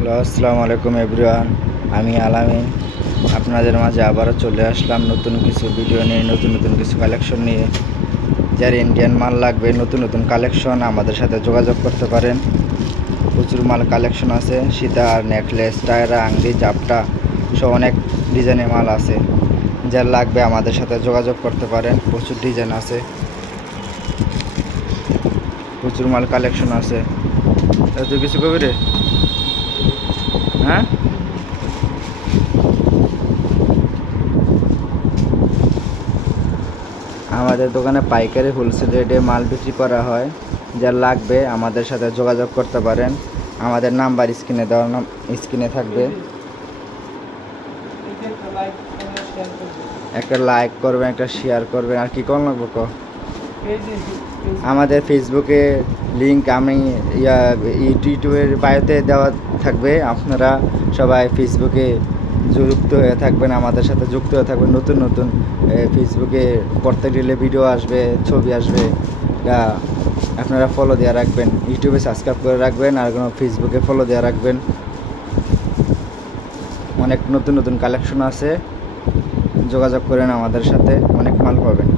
Hello, আসসালামু আলাইকুম everyone. আমি আলামিন আপনাদের মাঝে আবারও চলে আসলাম নতুন কিছু ভিডিও নিয়ে, নতুন নতুন কিছু কালেকশন নিয়ে। যার ইন্ডিয়ান মাল লাগবে, নতুন নতুন কালেকশন, আমাদের সাথে যোগাযোগ করতে পারেন। প্রচুর মাল কালেকশন আছে, সীতার, নেকলেস, টায়রা, আংটি, জাপটা সব অনেক ডিজাইনের মাল আছে। যার লাগবে আমাদের সাথে যোগাযোগ করতে পারেন। প্রচুর ডিজাইন আছে, প্রচুর মাল কালেকশন আছে। তুই কিছু কবি রে? হ্যাঁ, আমাদের দোকানে পাইকারি হোলসেল রেটে মাল বিক্রি করা হয়। যার লাগবে আমাদের সাথে যোগাযোগ করতে পারেন। আমাদের নাম্বার স্ক্রিনে থাকবে। একটা লাইক করবেন, একটা শেয়ার করবেন, আর কি কোন লাগবে আমাদের ফেসবুকে লিঙ্ক আমি ইউটিউবের বায়োতে দেওয়া থাকবে। আপনারা সবাই ফেসবুকে যুক্ত হয়ে থাকবেন, আমাদের সাথে যুক্ত হয়ে থাকবেন। নতুন নতুন ফেসবুকে প্রত্যেক রিলে ভিডিও আসবে, ছবি আসবে। আপনারা ফলো দেওয়া রাখবেন, ইউটিউবে সাবস্ক্রাইব করে রাখবেন, আর ফেসবুকে ফলো দেওয়া রাখবেন। অনেক নতুন নতুন কালেকশন আছে, যোগাযোগ করেন আমাদের সাথে, অনেক মাল পাবেন।